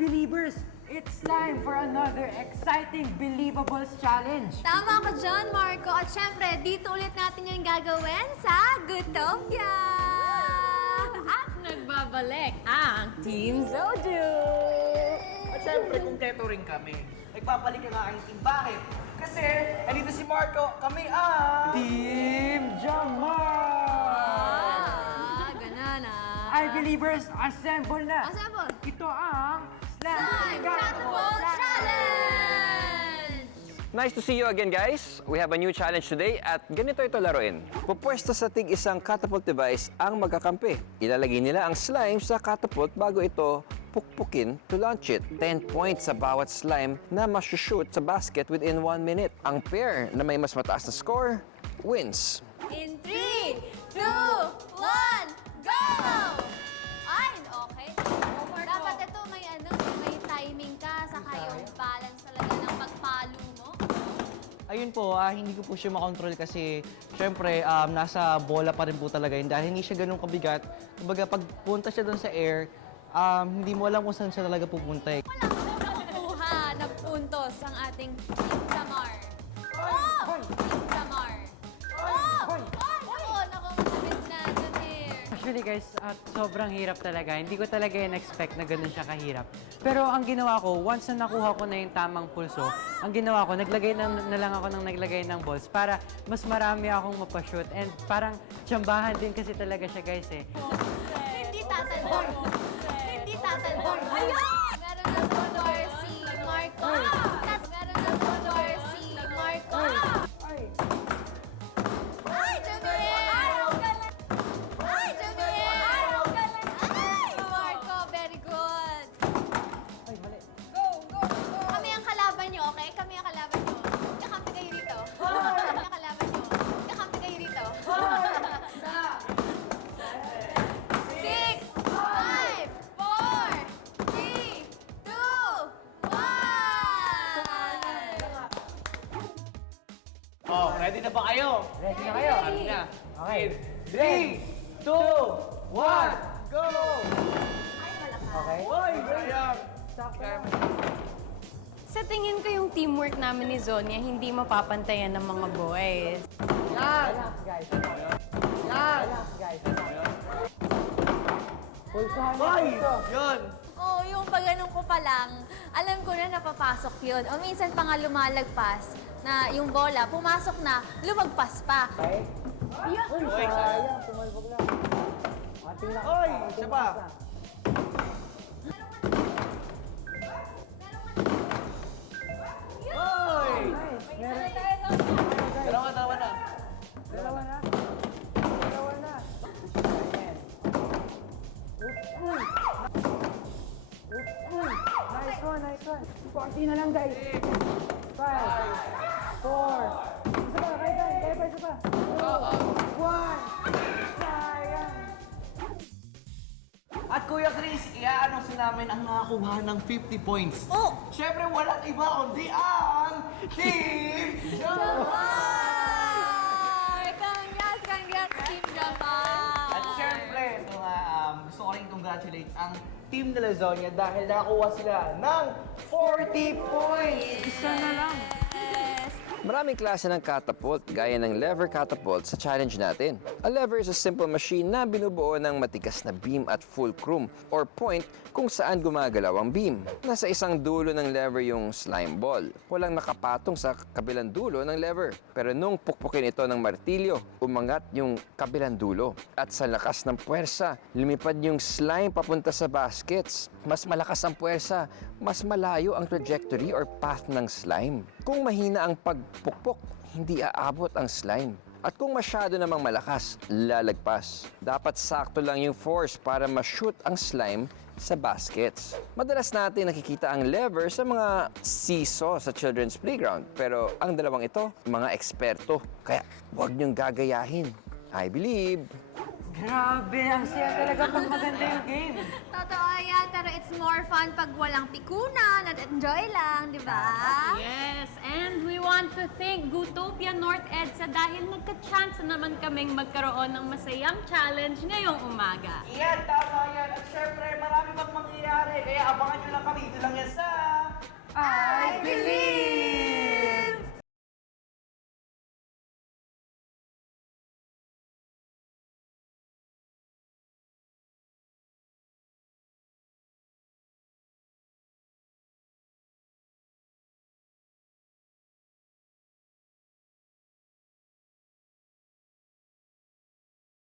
Believers, it's time for another exciting Believables Challenge. Tama ka dyan, Marco. At syempre, dito ulit natin yung gagawin sa Gootopia! At nagbabalik ang Team Zoju! At syempre, kumpleto rin kami. Nagpapalik ang aking team. Bakit? Kasi, andito si Marco, kami ang... Team Jamar! Ganun ah. Ay, Believers, assemble na! Assemble! Ito ang Slime Catapult Challenge! Nice to see you again, guys. We have a new challenge today at ganito ito laruin. Pupwesto sa tig isang catapult device ang magkakampi. Ilalagay nila ang slime sa catapult bago ito pukpukin to launch it. 10 points sa bawat slime na masushoot sa basket within 1 minute. Ang pair na may mas mataas na score wins. In 3, 2, 1, go! Ay, okay. Dapat ito may timing ka, saka yung balance talaga ng pagpalo mo. Ayun po, hindi ko po siya makontrol kasi syempre nasa bola pa rin po talaga yun dahil hindi siya ganun kabigat. Kumbaga pag punta siya doon sa air, hindi mo alam kung saan siya talaga pupunta eh. Walang nakukuha na puntos ang ating Team Jamar. Oh! Team Jamar. Oh! Naku, masabit na dyan here. Actually guys, sobrang hirap talaga. Hindi ko talaga in-expect na ganun siya kahirap. Pero ang ginawa ko, once na nakuha ko na yung tamang pulso, ang ginawa ko, naglagay na lang ako ng naglagay ng balls para mas marami akong mapashoot. And parang tsambahan din kasi talaga siya guys eh. Hindi tatalbog. Hindi tatalbog. Ayun! Meron na score si Marco. Meron na score si Marco. Ay, Jamil! Ay, Jamil! Ay, Marco, very good. Kami ang kalaban nyo, okay? Kami ang kalaban nyo. Kakampi kayo rito. Kami ang kalaban nyo. Kakampi kayo rito. 6, 5, 4, 3, 2, 1! Oh, ready na ba kayo? Ready na kayo? Ano na? Okay. 3, 2, 1, go! Okay. Oy, ayan! Sa tingin ko yung teamwork namin ni Zonia, hindi mapapantayan ng mga boys. Yan! Relax guys. Yan! Relax guys. Pulsahan na Oy! pulso. Yun! Oh, yung pag ganun ko pa lang, alam ko na napapasok yun. O minsan pa nga lumalagpas na yung bola, pumasok na, lumagpas pa. Okay? Uy, sayang. Tumalbog lang. Ating lang. Oy! Siya pa! Oy! Nice. Meron. Dalawa na. Dalawa na. Dalawa na. Ayan. Oops, uy. Oops, uy. Nice one, nice one. 40 na lang, guys. 5, 4. Isa pa, kaya pa, isa pa. 2, 1. Sayang. At Kuya Chris, i-announce namin ang nakakuha ng 50 points. Oh! Siyempre, walang iba kundi ang Team Jamar! Congrats, Team Jamar! At siyempre, ito nga, gusto ko rin congratulate ang Team de Lazonia dahil nakakuha sila ng 40 points! Isa na lang. Yes! Maraming klase ng catapult gaya ng lever catapult sa challenge natin. A lever is a simple machine na binubuo ng matigas na beam at fulcrum or point kung saan gumagalaw ang beam. Nasa isang dulo ng lever yung slime ball. Walang nakapatong sa kabilang dulo ng lever. Pero nung pukpukin ito ng martilyo, umangat yung kabilang dulo. At sa lakas ng puwersa, lumipad yung slime papunta sa baskets. Mas malakas ang puwersa, mas malayo ang trajectory or path ng slime. Kung mahina ang pagpukpok, hindi aabot ang slime. At kung masyado namang malakas, lalagpas. Dapat sakto lang yung force para ma-shoot ang slime sa baskets. Madalas natin nakikita ang lever sa mga seesaw sa children's playground. Pero ang dalawang ito, mga eksperto. Kaya huwag niyong gagayahin. I believe. Grabe, ang saya talaga pag maganda yung game. Totoo yan, pero it's more fun pag walang pikunan at enjoy lang, di ba? Yes, and we want to thank Gootopia North EDSA dahil nagka-chance na naman kaming magkaroon ng masayang challenge ngayong umaga. Yan, tama yan. At syempre, marami pang mangyayari. Kaya abangan nyo lang kami I believe.